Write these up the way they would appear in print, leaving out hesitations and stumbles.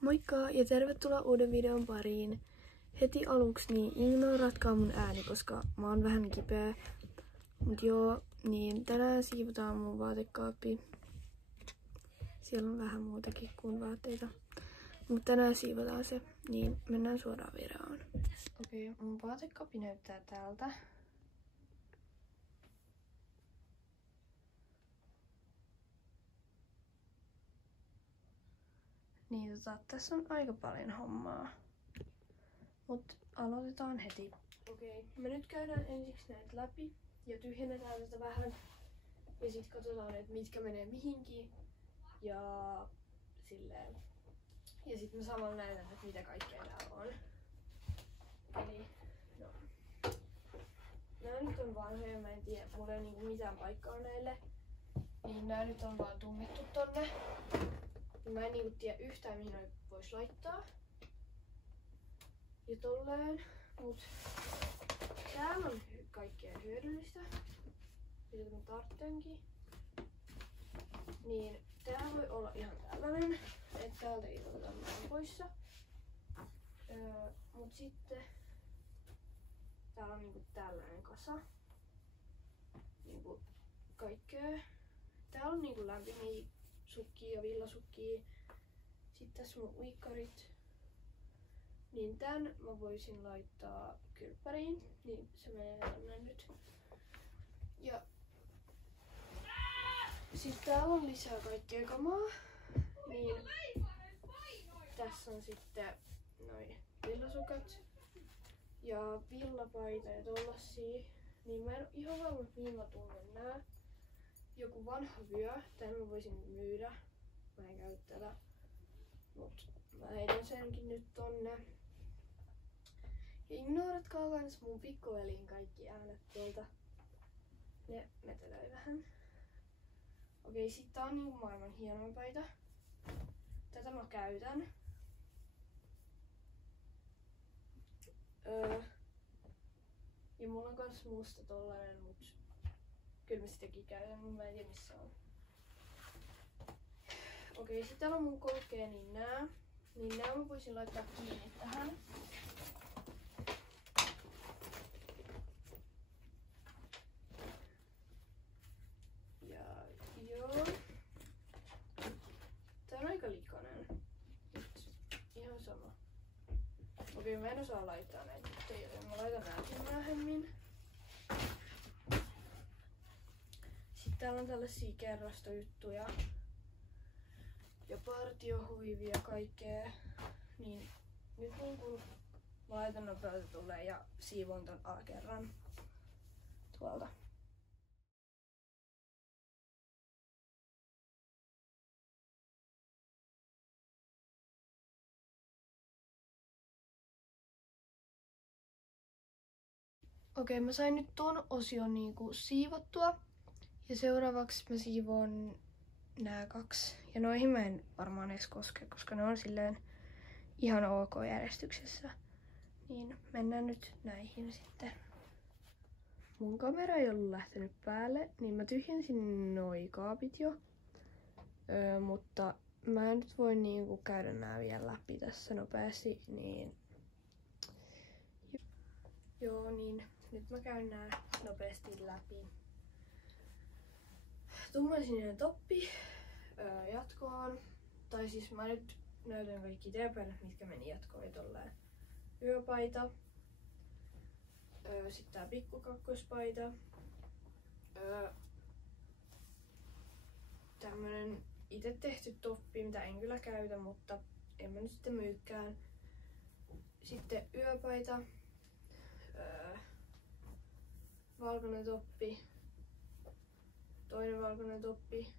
Moikka ja tervetuloa uuden videon pariin. Heti aluksi niin ignoratkaa mun ääni, koska mä oon vähän kipeä. Mut joo, niin tänään siivotaan mun vaatekaappi. Siellä on vähän muutakin kuin vaatteita. Mut tänään siivotaan se, niin mennään suoraan videoon. Okei, mun vaatekaappi näyttää tältä. Niin tässä on aika paljon hommaa. Mut aloitetaan heti. Okei, me nyt käydään ensiksi näitä läpi ja tyhjennetään tätä vähän. Ja sit katsotaan, että mitkä menee mihinkin. Ja silleen. Ja sit mä samalla näytän, että mitä kaikkea täällä on. Eli no. Nää nyt on vanhoja, mä en tiedä, mulla ei ole niinku mitään paikkaa näille. Niin nää nyt on vaan tungettu tonne. Mä en niinku tiedä yhtään mihin noin vois laittaa. Ja tolleen. Mut täällä on kaikkea hyödyllistä. Mitä mä tarvitsenkin. Niin tää voi olla ihan tällainen. Että täältä ei oteta mitään poissa. Mut sitten täällä on niinku tällainen kasa. Niinku kaikkea. Täällä on niinku lämpimiä sukkia ja villasukkia. Sitten tässä mun uikkarit. Niin tän mä voisin laittaa kylppäriin. Niin se menee tänne nyt. Ja sitten täällä on lisää kaikkea kamaa. Niin tässä on sitten noi villasukat ja villapaita ja tollasia. Niin mä en oo ihan varma, mihin mä tunnen nää. Joku vanha vyö, tän mä voisin myydä. Mä en käy tätä. Mut mä heitän senkin nyt tonne. Ja ignoratkaa kans mun pikkuvelin kaikki äänet tuolta. Ne metelöi vähän. Okei, sit tää on niinku maailman hienoin paita. Tätä mä käytän. Ja mulla on kans musta tollanen, mut kyllä mä sitäkin käytän, mutta mä en tiedä missä on. Okei, sit täällä on mun kolkea, niin nää. Niin nää mä voisin laittaa kiinni tähän. Ja joo. Tää on aika likainen. Nyt ihan sama. Okei, mä en osaa laittaa näitä, joten mä laitan nääkin myöhemmin. Sitten täällä on tällaisia kerrastojuttuja. Ja partiohuivia ja kaikkea. Niin nyt kun mä laitan nopeutta tulee ja siivoon ton alakerran tuolta. Okei, mä sain nyt ton osion niinku siivottua. Ja seuraavaksi mä siivoon nää kaksi. Ja noihin mä en varmaan edes koske, koska ne on silleen ihan ok järjestyksessä. Niin mennään nyt näihin sitten. Mun kamera ei ollut lähtenyt päälle, niin mä tyhjensin noi kaapit jo. Mutta mä en nyt voi niinku käydä nää vielä läpi tässä nopeasti, niin joo, niin nyt mä käyn nää nopeasti läpi. Tummansininen toppi jatkoon. Tai siis mä nyt näytän kaikki teepäivät, mitkä meni jatkoon ja tolleen. Yöpaita. Sitten tää pikkukakkoispaita. Tämmönen itse tehty toppi, mitä en kyllä käytä, mutta en mä nyt sitten myykään. Sitten yöpaita. Valkoinen toppi. Toinen valkoinen toppi.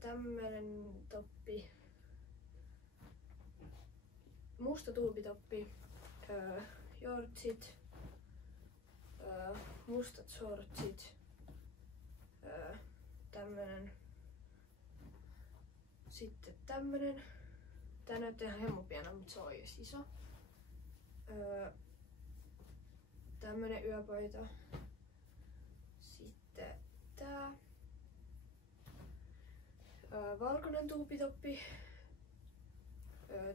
Tämmönen toppi. Musta tuupitoppi. Jortsit. Mustat shortsit. Tämmönen. Sitten tämmönen. Tää näyttää ihan hemmopienä, mutta se on edes iso. Tämmönen yöpaita. Sitten tää. Valkoinen tuupitoppi.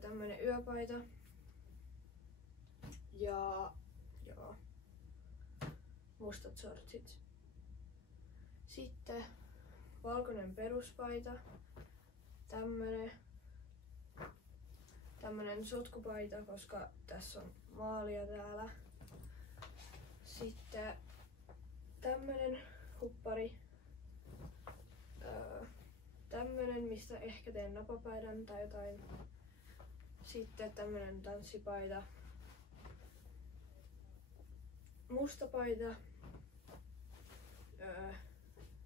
tämmönen yöpaita. Ja joo, mustat shortsit. Sitten valkoinen peruspaita. Tämmönen sotkupaita, koska tässä on maalia täällä. Sitten tämmönen huppari. Tämmönen, mistä ehkä teen napapaidan tai jotain. Sitten tämmönen tanssipaita. Musta paita.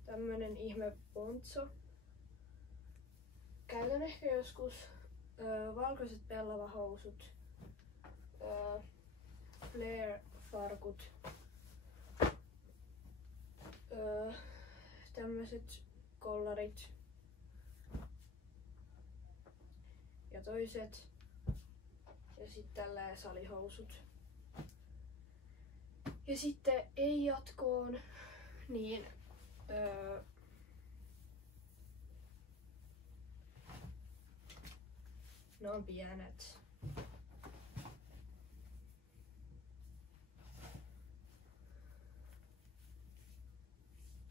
Tämmönen ihme poncho. Käytän ehkä joskus valkoiset pellavahousut. Flare-farkut. Tämmöiset kollarit. Ja toiset. Ja sitten tällä salihousut. Ja sitten ei jatkoon, niin ne on pienet.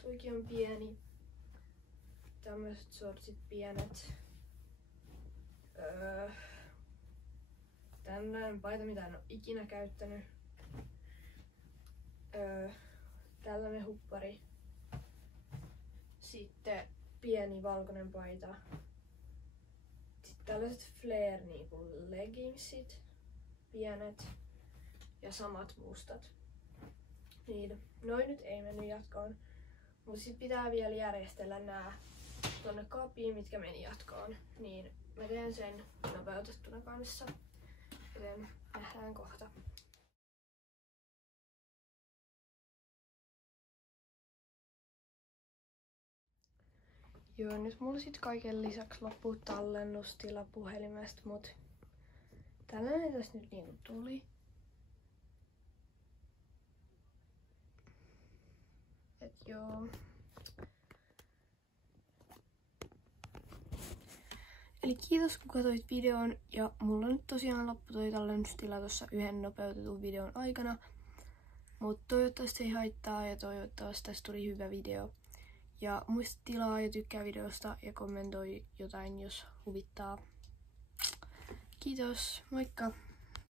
Toikin on pieni. Tämmöiset shortsit pienet. Tällainen paita, mitä en ole ikinä käyttänyt. Tällainen huppari. Sitten pieni valkoinen paita. Sitten tällaiset flare niinku leggingsit. Pienet. Ja samat mustat. Niin, noin nyt ei mennyt jatkoon. Mutta sit pitää vielä järjestellä nää tonne kaappiin, mitkä meni jatkoon. Niin mä teen sen nopeutettuna kanssa. Joten nähdään kohta. Joo, nyt mulla sit kaiken lisäksi loppuu tallennustila puhelimesta, mut tällainen tässä nyt niinku tuli. Et joo. Eli kiitos kun katsoit videon ja mulla nyt tosiaan loppu toi tallennustila tossa yhden nopeutetun videon aikana. Mut toivottavasti ei haittaa ja toivottavasti tästä tuli hyvä video. Ja muista tilaa ja tykkää videosta ja kommentoi jotain jos huvittaa. Kiitos, moikka!